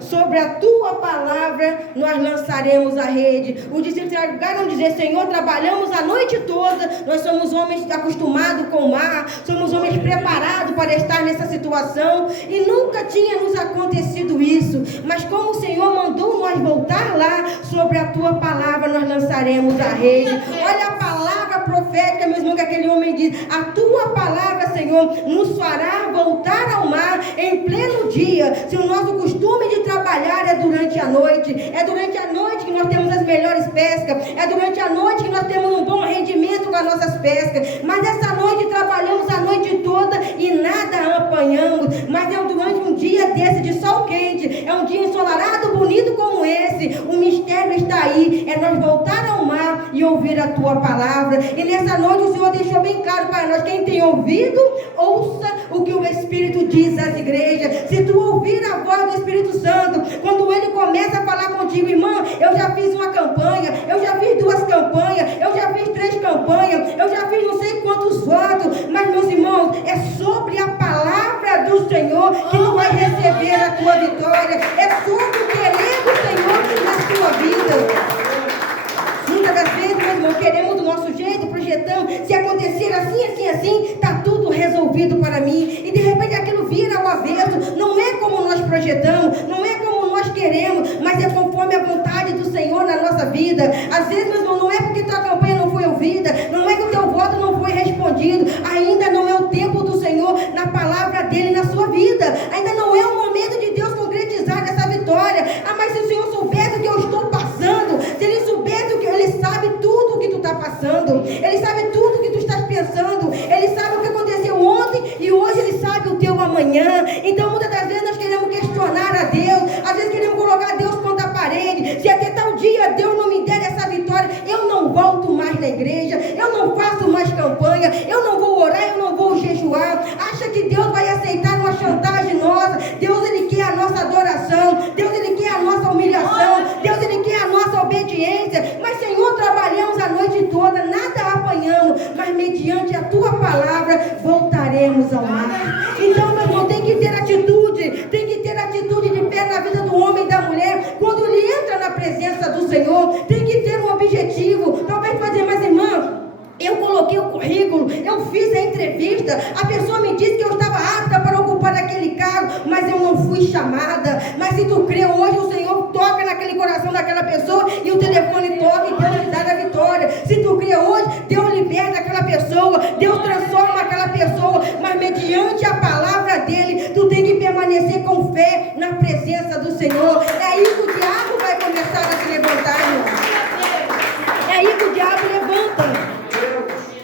Sobre a tua palavra nós lançaremos a rede. Os discípulos chegaram a dizer: Senhor, trabalhamos a noite toda, nós somos homens acostumados com o mar, somos homens preparados para estar nessa situação, e nunca tinha nos acontecido isso. Mas como o Senhor mandou nós voltar lá, sobre a tua palavra nós lançaremos a rede. Olha a palavra profética, meu irmão, que aquele homem diz: a tua palavra, Senhor, nos fará voltar ao mar em pleno dia. Se o nosso costume de trabalhar é durante a noite, é durante a noite que nós temos as melhores pescas, é durante a noite que nós temos um bom rendimento com as nossas pescas, mas essa noite trabalhamos a noite toda e nada apanhamos. Mas é durante um dia desse de sol quente, é um dia ensolarado, bonito como esse, o mistério está aí, é nós voltar ao mar e ouvir a tua palavra. E nessa noite o Senhor deixou bem claro para nós: quem tem ouvido, ouça o que o Espírito diz às igrejas. Se tu ouvir a voz do Espírito Santo, quando ele começa a falar contigo: irmã, eu já fiz uma campanha, eu já fiz 2 campanhas, eu já fiz 3 campanhas, eu já fiz não sei quantos votos, mas meus irmãos, é sobre a palavra do Senhor que tu vai receber a tua vitória, é sobre o querer do Senhor na tua vida. Muitas das vezes, meu irmão, queremos do nosso jeito, projetamos: se acontecer assim, assim, assim, está tudo resolvido para mim. E de repente aquilo vira ao avesso. Não é como nós projetamos, não é como nós queremos, mas é conforme a vontade do Senhor na nossa vida. Às vezes, meu irmão, não é porque tua campanha não foi ouvida, não é que o teu voto não foi respondido, ainda não é o tempo do Senhor na palavra dele na sua vida, ainda não é o momento de Deus concretizar essa vitória. Ah, mas se o Senhor soubesse o que eu estou passando, se ele soubesse o que ele sabe tudo o que tu está passando, ele sabe tudo o que tu estás pensando, ele sabe o que aconteceu ontem e hoje ele sabe o teu amanhã. Então muitas das vezes nós queremos questionar a Deus, às vezes queremos colocar Deus contra a parede: se até tal dia Deus não me der essa vitória, eu não volto mais na igreja, eu não faço mais campanha, eu não vou orar, eu não vou jejuar. Acha que Deus vai aceitar uma chantagem nossa? Deus, ele quer a nossa adoração, Deus, ele quer a nossa humilhação, Deus, ele quer a nossa obediência. Mas Senhor, trabalhamos a noite toda, nada apanhamos, mas mediante a tua palavra voltaremos ao mar. Então, meu irmão, tem que ter atitude de fé na vida do homem e da mulher. Quando ele entra na presença do Senhor, tem que ter um objetivo. Talvez fazer: mas irmã, eu coloquei o currículo, eu fiz a entrevista, a pessoa me disse que eu estava apta para ocupar aquele cargo, mas eu não fui chamada. Mas se tu crê, hoje o Senhor toca naquele coração daquela pessoa e o telefone toca e Deus lhe dá a vitória. Se tu crê hoje, Deus liberta aquela pessoa, Deus transforma aquela pessoa, mas mediante a palavra dele, tu tem que permanecer com fé na presença do Senhor. É aí que o diabo vai começar a se levantar, irmão. É aí que o diabo levanta.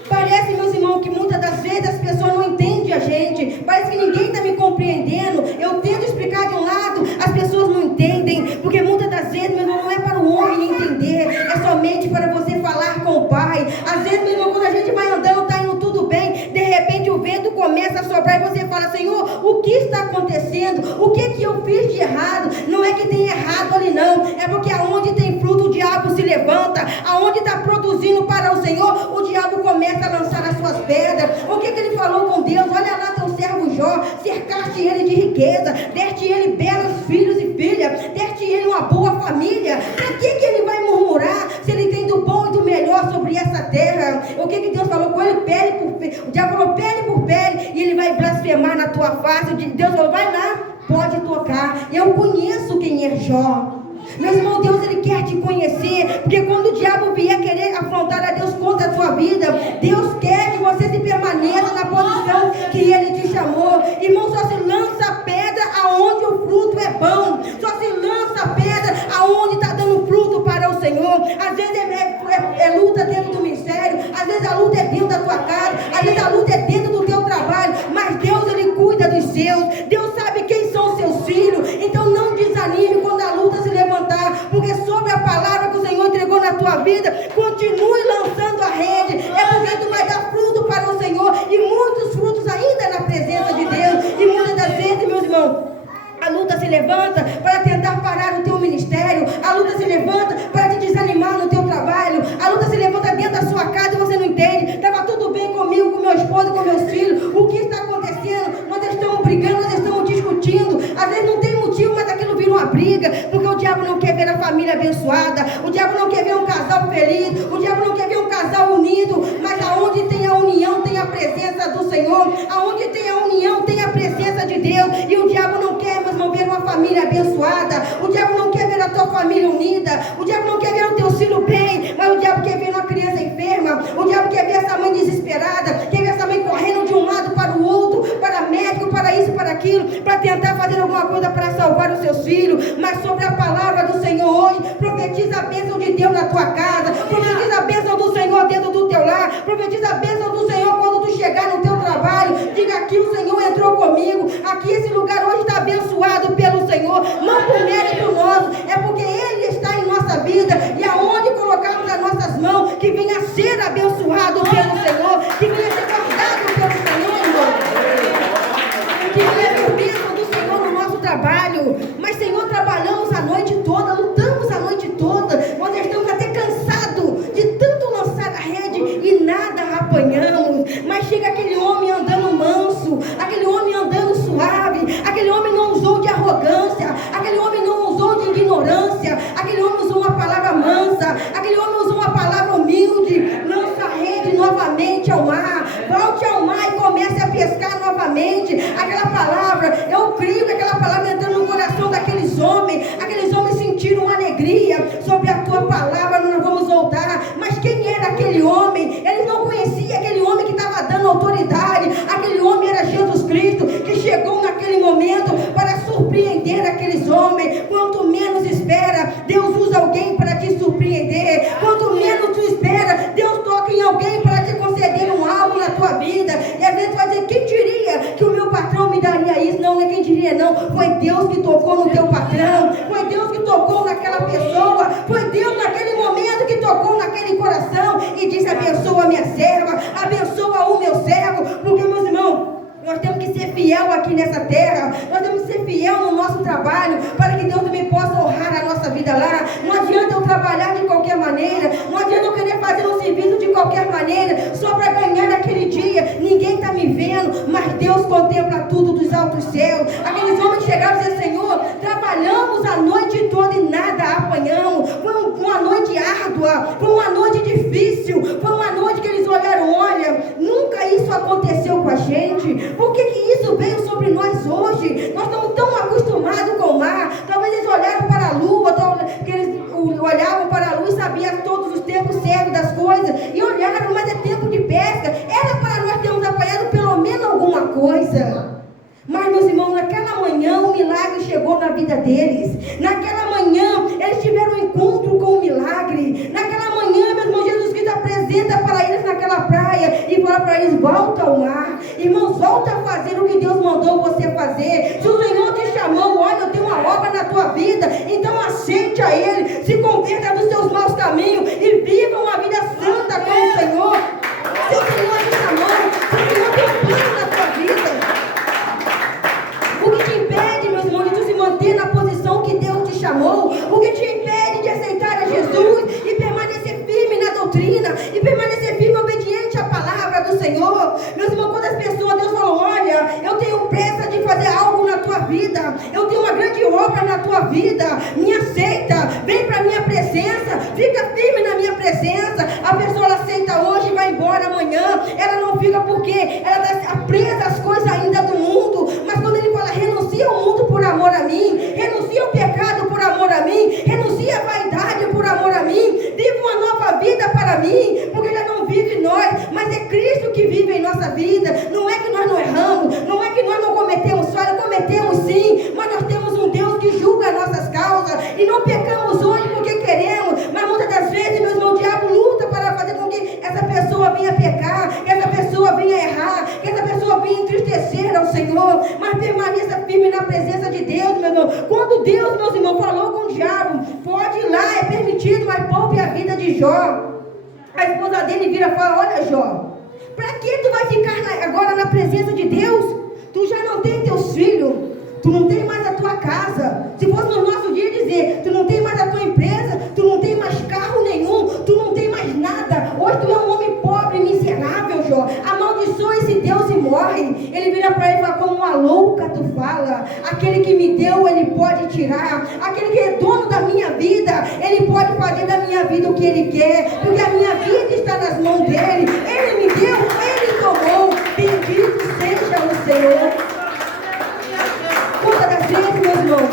Parece, meus irmãos, que muitas das vezes as pessoas não entendem a gente. Parece que ninguém está me compreendendo. Eu tento explicar de um lado, as pessoas não entendem. Porque muitas das vezes, meu irmão, não é para o homem entender, é somente para você falar com o Pai. Às vezes, meu irmão, quando a gente vai andando, está indo tudo bem, de repente o vento começa a soprar e você fala: Senhor, o que está acontecendo? O que eu fiz de errado? Não é que tem errado ali não, é porque aonde tem fruto o diabo se levanta, aonde está produzindo para o Senhor, o diabo começa a lançar as suas pedras. O que ele falou com Deus? Olha lá teu servo Jó, cercaste ele de riqueza, deste ele belos filhos e filhas, deste ele uma boa família. Para que ele vai murmurar se ele tem do bom e do melhor sobre essa terra? O que Deus falou com ele? Pele por pele. O diabo falou: pele por pele, e ele vai blasfemar na tua face. Deus falou: vai lá, pode tocar, eu conheço quem é Jó. Meu irmão, Deus, ele quer te conhecer, porque quando o diabo vier querer afrontar a Deus contra a tua vida, Deus quer que você se permaneça na posição que ele te chamou. Irmão, só se lança pedra aonde o fruto é bom, só se lança pedra aonde está dando fruto para o Senhor. Às vezes é luta dentro do ministério, às vezes a luta é dentro da tua casa, às vezes a luta é dentro do teu trabalho, mas Deus, ele cuida dos seus. Deus sabe quem são os seus filhos. Então não desanime quando a luta se levantar, porque sobre a palavra que o Senhor entregou na tua vida, continue lançando a rede. É porque tu vai dar fruto para o Senhor, e muitos frutos ainda na presença de Deus. E muitas das vezes, meus irmãos, a luta se levanta para tentar parar o teu ministério, a luta se levanta para te desanimar no teu trabalho, a luta se levanta dentro da sua casa e você não entende. Estava tudo bem comigo, com meu esposo, com meus filhos, o que está acontecendo? Nós estamos brigando, nós estamos discutindo, às vezes não tem motivo, mas aquilo vira família abençoada. O diabo não quer ver um casal feliz. O diabo não quer ver um casal unido. Mas aonde tem a união, tem a presença do Senhor. Aonde tem a união, tem a presença de Deus. E o diabo não quer, meu irmão, ver uma família abençoada. O diabo não quer ver a tua família unida. O diabo não quer ver o teu filho bem. Mas o diabo quer ver uma criança enferma. O diabo quer ver essa mãe desesperada. Quer ver essa mãe correndo de um lado para o outro, para médico, para isso, para aquilo, para tentar fazer alguma coisa para salvar os seus filhos. Mas sobre a palavra do Senhor hoje, profetiza a bênção de Deus na tua casa. Profetiza a bênção do Senhor dentro do teu lar. Profetiza a bênção do Senhor quando tu chegar no teu trabalho. Diga: aqui o Senhor entrou comigo. Aqui esse lugar hoje está abençoado pelo Senhor. Não por mérito nosso, é porque Ele está em nossa vida. E aonde colocarmos as nossas mãos, que venha a ser abençoado pelo Senhor, que venha a ser guardado pelo Senhor, irmão. Que venha a ser bênção do Senhor no nosso trabalho. Mas, Senhor, trabalhamos a noite toda, lutamos a noite toda. Nós estamos até cansados de tanto lançar a rede e nada apanhamos. Mas chega aquele homem andando manso, aquele homem andando suave, aquele homem não usou de arrogância, aquele homem não usou de ignorância, aquele homem usou uma palavra mansa, aquele homem usou uma palavra humilde. Lança a rede novamente ao mar, volte ao mar e comece a pescar novamente. Aquela palavra, eu creio que aquela palavra entrando no coração daqueles homens sentiram uma alegria sobre a tua palavra. Nós vamos voltar. Mas quem era aquele homem? Eles não conheciam aquele homem que estava dando autoridade. Aquele homem era Jesus Cristo, que chegou naquele momento para surpreender aqueles homens. Quanto menos espera, Deus usa alguém para te surpreender. Quanto menos tu espera, Deus toca em alguém para te conceder um algo na tua vida. E às vezes tu vai dizer: quem diria que o meu patrão me daria isso? Não, não é quem diria, não. Foi Deus que tocou no teu patrão. Foi Deus que tocou naquela pessoa. Foi Deus naquele momento que tocou naquele coração e disse: abençoa a minha serva, abençoa o meu servo. Porque, meus irmãos, nós temos que ser fiel aqui nessa terra. Nós temos que ser fiel no nosso trabalho, para que Deus também possa honrar a nossa vida lá. Não adianta eu trabalhar de qualquer maneira. Não adianta eu querer fazer um serviço de qualquer maneira, só para ganhar naquele dia. Ninguém está me vendo, mas Deus contempla tudo dos altos céus. Aqueles homens chegaram e disseram: Senhor, trabalhamos a noite toda e nada apanhamos. Foi uma noite árdua, foi uma noite difícil, foi uma noite que eles olharam: olha, nunca isso aconteceu com a gente. Por que isso veio sobre nós hoje? Nós estamos tão acostumados com o mar. Talvez eles olharam para a lua, porque eles olhavam para a lua e sabiam todos os tempos certos das coisas, e olharam: mas é tempo de pesca. Era para nós termos apanhado pelo menos alguma coisa. Mas, meus irmãos, naquela manhã o milagre chegou na vida deles. Naquela manhã eles tiveram um encontro com o milagre. Naquela manhã, meu irmão, Jesus Cristo apresenta para eles naquela praia e fala para eles: volta ao mar. Irmãos, volta a fazer o que Deus mandou você fazer. Se o Senhor te chamou, olha, eu tenho uma obra na tua vida, então aceite a Ele, se converta dos seus maus caminhos e viva uma vida santa com o Senhor. Se o Senhor te chamou, se o Senhor tem um plano na tua vida, o que te impede, meus irmãos, de tu se manter na posição que Deus te chamou? O que te impede de aceitar a Jesus e permanecer firme na doutrina e permanecer firme e obediente à palavra do Senhor? Meus irmãos, quando as pessoas, Deus falou: olha, eu tenho pressa de fazer algo na tua vida, eu tenho uma grande obra na tua vida, me aceita, vem para a minha presença, fica firme na minha presença. A pessoa ela aceita hoje e vai embora amanhã. Ela não fica porque ela está presa às coisas ainda do mundo. Mas quando ele fala: renuncia ao mundo por amor a mim, renuncia ao pecado por amor a mim, renuncia à vaidade por amor a mim, vive uma nova vida para mim, porque já não vive nós, mas é Cristo que vive em nossa vida. Não é que nós não erramos, não é que nós não cometemos falha, cometemos sim, mas nós temos um Deus que julga nossas causas, e não pecamos hoje porque queremos, mas muitas das vezes, meu irmão, o diabo luta para fazer com que essa pessoa venha pecar, que essa pessoa venha errar, que essa pessoa venha entristecer ao Senhor. Mas permaneça firme na presença de Deus, meu irmão. Quando Deus, meus irmãos, falou com o diabo: pode ir lá, é permitido, mas poupe a vida de Jó. A esposa dele vira e fala: olha, Jó, para que tu vai ficar agora na presença de Deus? Tu já não tem teus filhos, tu não tem mais a tua casa. Se fosse no nosso dia dizer: tu não tem mais a tua empresa, tu não tem mais carro nenhum, tu não tem mais nada. Hoje tu é um homem pobre, miserável, Jó. Amaldiçoa esse Deus e morre. Ele vira para ele e fala: como uma louca tu fala. Aquele que me deu, ele pode tirar. Aquele que é dono da minha vida, fazer da minha vida o que Ele quer, porque a minha vida está nas mãos dEle. Ele me deu, Ele tomou. Bendito seja o Senhor. Quantas das vezes, meus irmãos,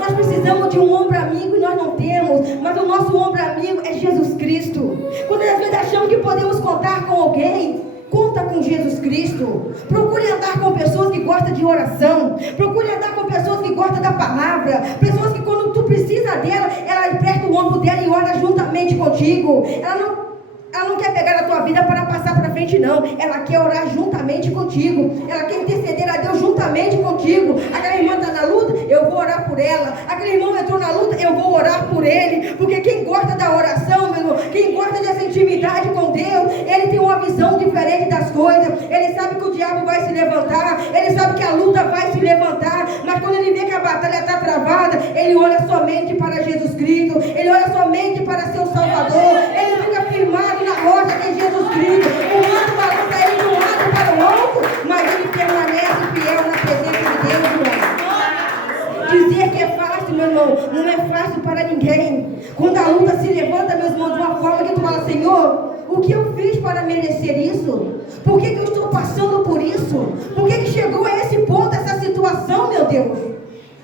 nós precisamos de um ombro amigo e nós não temos, mas o nosso ombro amigo é Jesus Cristo. Quantas das vezes achamos que podemos contar com alguém? Conta com Jesus Cristo. Procure andar com pessoas que gostam de oração. Procure andar com pessoas que gostam da palavra. Pessoas que quando tu precisa dela, ela aperta o ombro dela e ora juntamente contigo. Ela não quer pegar a tua vida para passar para frente, não. Ela quer orar juntamente contigo. Ela quer interceder a Deus juntamente contigo. Aquela irmã está na luta, eu vou orar por ela. Aquele irmão entrou na luta, eu vou orar por ele. Porque quem gosta da oração, meu irmão, quem gosta dessa intimidade com Deus, ele tem uma visão diferente das coisas. Ele sabe que o diabo vai se levantar. Ele sabe que a luta vai se levantar. Mas quando ele vê que a batalha está travada, ele olha somente para Jesus Cristo. Ele olha somente para seu Salvador. Ele fica firmado na rocha de Jesus Cristo. O lado balança ele de um lado para o outro, mas ele permanece fiel na presença de Deus, irmão. Dizer que é fácil, meu irmão, não é fácil para ninguém. Quando a luta se levanta, meus irmãos, de uma forma que tu fala, Senhor, o que eu fiz para merecer isso? Por que eu estou passando por isso? Por que chegou a esse ponto, essa situação, meu Deus?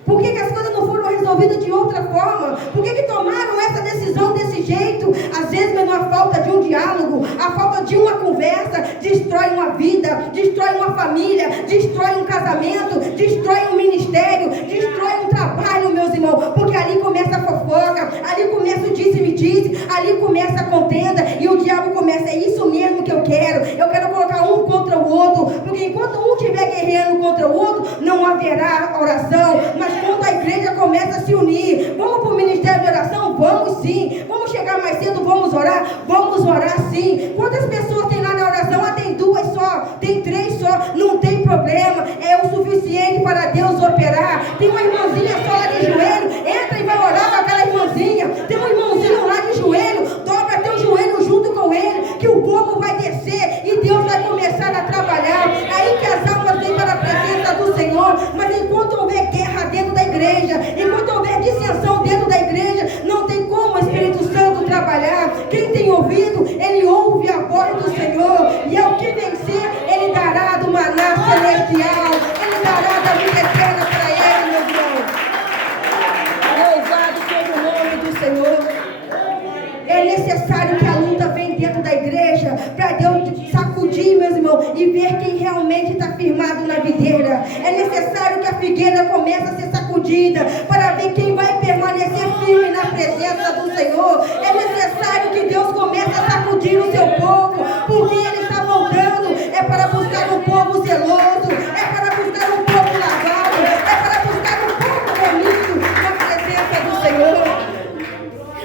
Por que as coisas não foram resolvidas de outra forma? Por que tomaram essa decisão desse jeito? Às vezes, meu irmão, a falta de um diálogo, a falta de uma conversa, destrói uma vida, destrói uma família, destrói um casamento, destrói um ministério, destrói um trabalho, meus irmãos. Porque ali começa a fofoca, ali começa o disse-me-disse, ali começa a contenda, e o diabo começa, é isso mesmo que eu quero colocar um contra o outro, porque enquanto um estiver guerreando contra o outro, não haverá oração. Mas quando a igreja começa a se unir, vamos para o ministério de oração? Vamos sim. Vamos chegar mais cedo? Vamos orar? Vamos orar sim. Quantas pessoas tem lá na oração? Ah, tem 2 só, tem 3 só, não tem problema, é o suficiente para Deus operar. Tem uma irmãzinha só lá de joelho, entra e vai orar com aquela irmãzinha. Tem um irmãozinho lá de joelho, dobra teu joelho junto com ele, que o povo vai descer e Deus vai começar a trabalhar. Aí que as almas vêm para a presença do Senhor. Mas enquanto houver guerra dentro da igreja, enquanto houver dissensão dentro da igreja, não tem como o Espírito Santo trabalhar. Quem tem ouvido, ele ouve a voz do Senhor, e ao que vencer, ele dará do maná celestial, ele dará da vida eterna para ele, meu irmão. Louvado seja o nome do Senhor. É necessário que a luta venha dentro da igreja, para Deus sacudir, meus irmãos, e ver quem realmente está firmado na videira. É necessário que a figueira comece a ser sacudida, para ver quem vai permanecer firme na presença do Senhor. É necessário que Deus comece a sacudir o seu povo, porque Ele está voltando. É para buscar um povo zeloso, é para buscar um povo lavado, é para buscar um povo remido na presença do Senhor.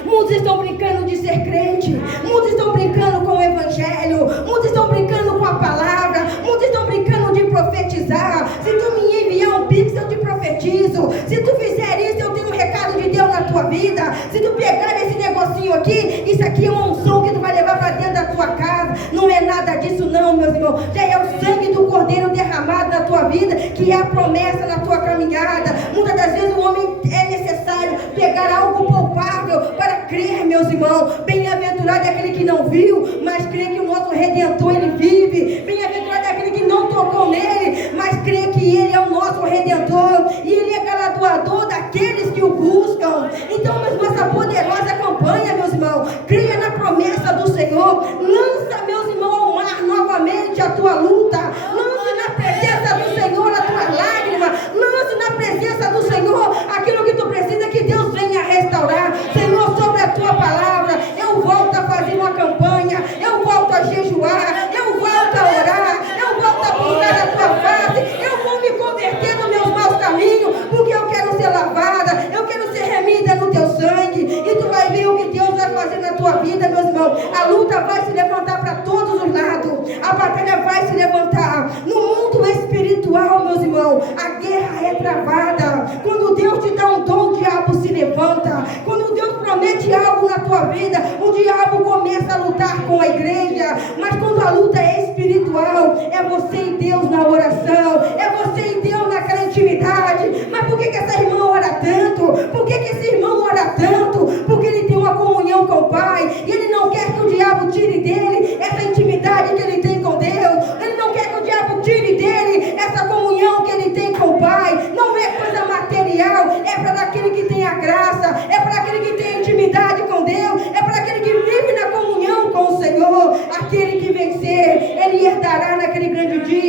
Muitos estão brincando de ser crente, muitos estão brincando com o evangelho, muitos estão brincando com a palavra, muitos estão brincando de profetizar. Se tu me enviar um pix, eu te profetizo. Se tu fizer isso, eu tenho um recado de Deus na tua vida. Se tu pegar esse negocinho aqui, isso aqui é uma unção que tu vai levar para dentro da tua casa. Não é nada disso não, meus irmãos. Já é o sangue do Cordeiro derramado na tua vida, que é a promessa na tua caminhada. Muitas das vezes o homem é necessário pegar algo palpável para crer, meus irmãos. Bem-aventurado é aquele que não viu, mas crê que o nosso Redentor, ele vive. Bem-aventurado é aquele que não tocou nele, mas crê que ele é o nosso Redentor, e ele é galardoador daqueles que o buscam. Então, meus irmãos, essa poderosa campanha, meus irmãos, creia na promessa do Senhor. Lança, meus irmãos, ao mar novamente a tua luta. Lance na presença do Senhor a tua lágrima. Lance na presença do Senhor aquilo que tu precisa que Deus venha restaurar. Senhor, sobre a tua palavra, eu volto a fazer uma campanha, eu volto a jejuar, eu volto a orar, eu volto a buscar a tua face, eu vou me converter nos meus maus caminhos, porque eu quero ser lavada, eu quero ser remida no teu sangue. E tu vai ver o que Deus vai fazer na tua vida, meus irmãos. A luta vai se levantar para todos os lados, a batalha vai se levantar. No mundo espiritual, meus irmãos, a guerra é travada. Quando Deus te dá um dom, o diabo se levanta. Quando Deus promete algo na tua vida, o diabo começa a lutar com a igreja. Mas quando a luta é espiritual, é você e Deus na oração, é você e Deus naquela intimidade. Mas por que essa irmã ora tanto? Por que esse irmão ora tanto? Porque ele tem uma comunhão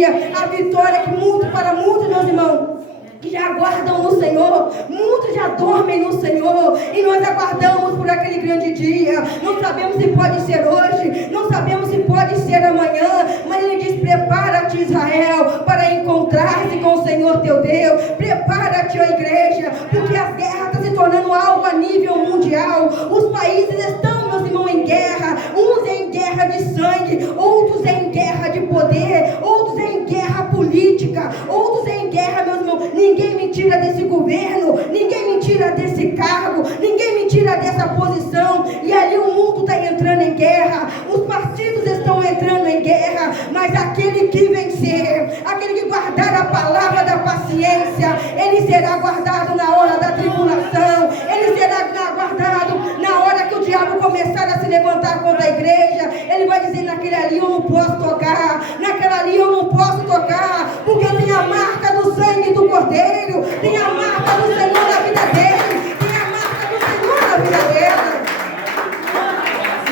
dia. A vitória que para muitos, meus irmãos, que já aguardam no Senhor, muitos já dormem no Senhor, e nós aguardamos por aquele grande dia. Não sabemos se pode ser hoje, não sabemos se pode ser amanhã, mas Ele diz: prepara-te, Israel, para encontrar-se com o Senhor teu Deus. Prepara-te, ó igreja, porque a guerra está se tornando algo a nível mundial. Os países estão, meus irmãos, em guerra, uns em guerra de sangue, outros em guerra de poder, outros em guerra política, outros em guerra, meus irmãos. Ninguém me tira desse governo, ninguém me tira desse cargo, ninguém me tira dessa posição. E ali o mundo está entrando em guerra, os partidos estão entrando em guerra, mas aquele que vencer, aquele que guardar a palavra da paciência, ele será guardado na hora da tribulação, ele será guardado na hora que o diabo começar a se levantar contra a igreja. Ele vai dizer: naquele ali eu não posso tocar, naquela ali eu não posso tocar, porque tem a marca do sangue do Cordeiro, tem a marca do Senhor na vida dele, tem a marca do Senhor na vida dela.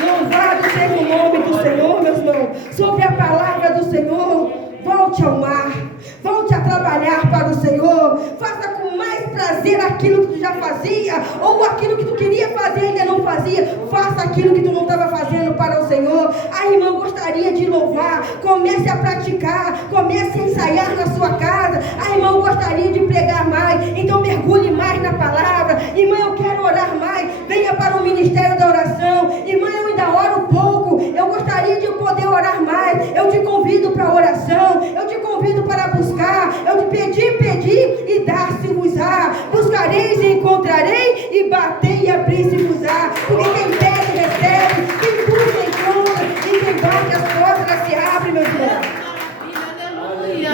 Louvado seja o nome do Senhor, meus irmãos. Sobre a palavra do Senhor, volte ao mar, volte a trabalhar para o Senhor, faça com mais prazer aquilo que tu já fazia, ou aquilo que tu queria fazer e ainda não fazia. Faça aquilo que tu não estava fazendo para o Senhor. A irmã gostaria de louvar, comece a praticar, comece a ensaiar na sua casa. A irmã gostaria de pregar mais, então mergulhe mais na palavra. Irmã, eu quero orar mais, venha para o ministério da oração. Irmã, eu ainda oro pouco, eu gostaria de poder orar mais. Eu te convido para a oração, eu te convido para buscar. Eu te pedi e dar-se-vos-á. Buscareis e encontrarei, e batei e abri-se-vos-á. Porque quem pede recebe, quem busca encontra, e quem bate as portas se abre, meu irmão.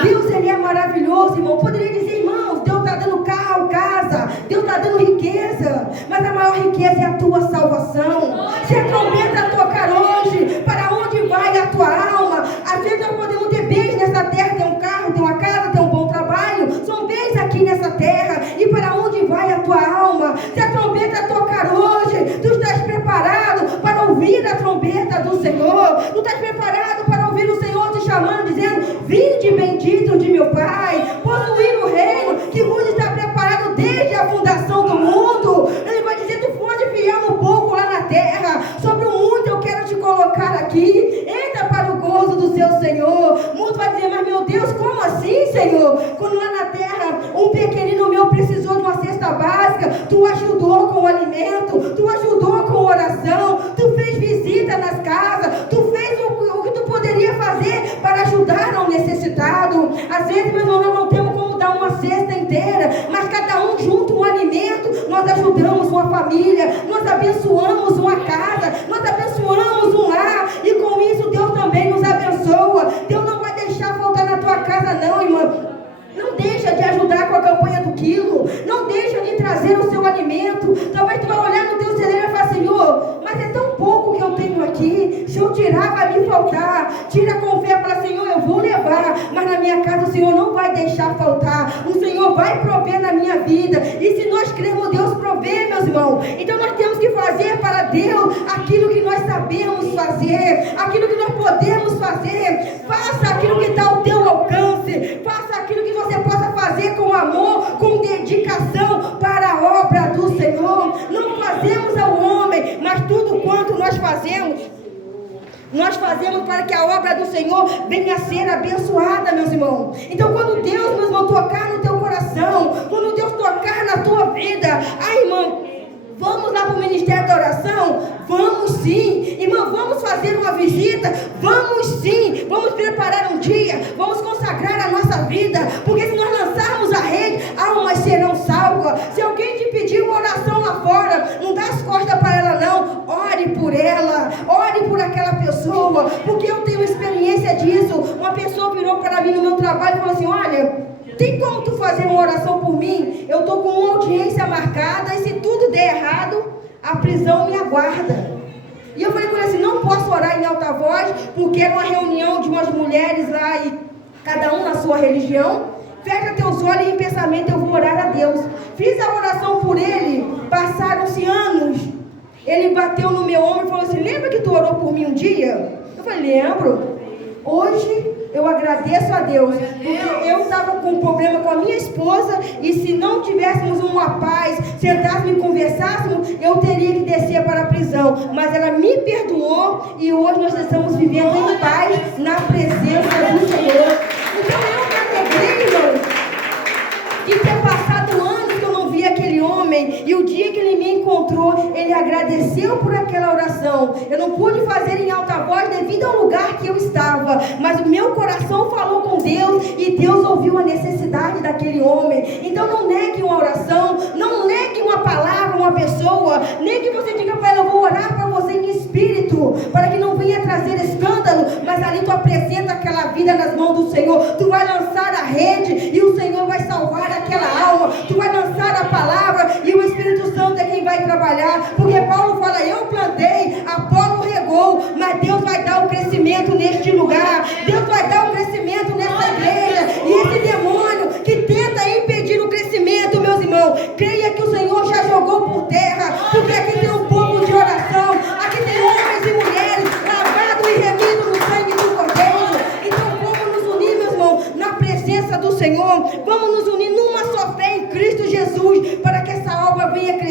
Deus, Ele é maravilhoso, irmão. Poderia dizer: irmãos, Deus está dando carro, casa, Deus está dando riqueza, mas a maior riqueza é a tua salvação. Se a trombeta tocar hoje, para onde vai a tua alma? Às vezes nós podemos ter bens nessa terra, ter um carro, ter uma casa, ter um bom trabalho, são bens aqui nessa terra, e para onde vai a tua alma? Se a trombeta tocar hoje, tu estás preparado para ouvir a trombeta do Senhor? Tu estás preparado para ouvir o Senhor te chamando, dizendo: vinde bendito de meu Pai, possuir o reino que vos está preparado desde a fundação do mundo. Ele vai dizer: tu foste fiel no pouco lá na terra, sobre o muito eu quero te colocar aqui. Entra para o gozo do seu Senhor. Muito vai dizer: mas meu Deus, como assim, Senhor? Quando lá na terra um pequenino meu precisou de uma cesta básica, tu ajudou com o alimento, tu ajudou com a oração, tu fez visita nas casas, tu fez o que tu poderia fazer para ajudar ao necessitado. Às vezes, meus irmãos, nós não temos como dar uma cesta inteira, mas cada um junto um alimento, nós ajudamos uma família, nós abençoamos uma casa, nós abençoamos um lar, e com isso Deus também nos abençoa. Deus não vai deixar faltar na tua casa, não, irmã. Não deixa de ajudar com a campanha do quilo, não deixa de trazer o seu alimento. Talvez tu vai olhar no teu celeiro e falar: Senhor, mas é tão pouco que eu tenho aqui, se eu tirar vai me faltar. Tira com fé, fala: Senhor, eu vou levar, mas na minha casa o Senhor não vai deixar faltar, o Senhor vai prover na minha vida. E se nós cremos, Deus provê, meus irmãos. Então nós temos que fazer para Deus aquilo que nós sabemos fazer, aquilo que nós podemos fazer. Faça aquilo que está ao teu alcance, faça aquilo que você possa fazer com amor, com dedicação para a obra do Senhor. Não fazemos ao homem, mas tudo quanto nós fazemos para que a obra do Senhor venha a ser abençoada, meus irmãos. Então, quando Deus, meus irmãos, tocar no teu coração, quando Deus tocar na tua vida, irmão, vamos lá para o ministério da oração? Vamos sim. Irmão, vamos fazer uma visita? Vamos sim. Vamos preparar um dia, vamos consagrar a nossa vida, porque se nós lançarmos a rede, almas serão salvas. Se alguém te pedir uma oração lá fora, não dá as costas para ela não, ore por ela, ore por aquela pessoa, porque eu tenho experiência disso. Uma pessoa virou para mim no meu trabalho e falou assim: olha, tem como tu fazer uma oração por mim? Eu estou com uma audiência marcada e se tudo der errado, a prisão me aguarda. E eu falei com ele assim: não posso orar em alta voz, porque era uma reunião de umas mulheres lá e cada um na sua religião. Fecha teus olhos e em pensamento eu vou orar a Deus. Fiz a oração por ele, passaram-se anos. Ele bateu no meu ombro e falou assim: lembra que tu orou por mim um dia? Eu falei: lembro. Hoje Eu agradeço a Deus, porque eu estava com um problema com a minha esposa, e se não tivéssemos uma paz, sentássemos e conversássemos, eu teria que descer para a prisão. Mas ela me perdoou, e hoje nós estamos vivendo em paz na presença do Senhor. Então eu me alegrei, irmãos, de ter passado anos que eu não vi aquele homem, e o dia que ele me encontrou, ele agradeceu por aquela oração. Eu não pude fazer em alta voz devido ao lugar que eu estava, mas o meu coração falou com Deus, e Deus ouviu a necessidade daquele homem. Então não negue uma oração, não negue uma palavra, uma pessoa, nem que você diga para ela: eu vou orar para você em espírito, para que não venha trazer escândalo, mas ali tu apresenta aquela vida nas mãos do Senhor. Tu vai lançar a rede, e o Senhor vai salvar aquela alma. Tu vai lançar a palavra, e o Espírito Santo é quem vai trabalhar, porque Paulo fala: eu plantei, Apolo regou, mas Deus vai dar o crescimento neste lugar, Deus vai dar o crescimento nessa igreja. E esse demônio que tenta impedir o crescimento, meus irmãos, creia que o Senhor já jogou por terra, porque aqui tem um povo de oração, aqui tem homens e mulheres lavados e remidos no sangue do Cordeiro. Então vamos nos unir, meus irmãos, na presença do Senhor, vamos nos unir numa só fé em Cristo Jesus, para que essa obra venha crescer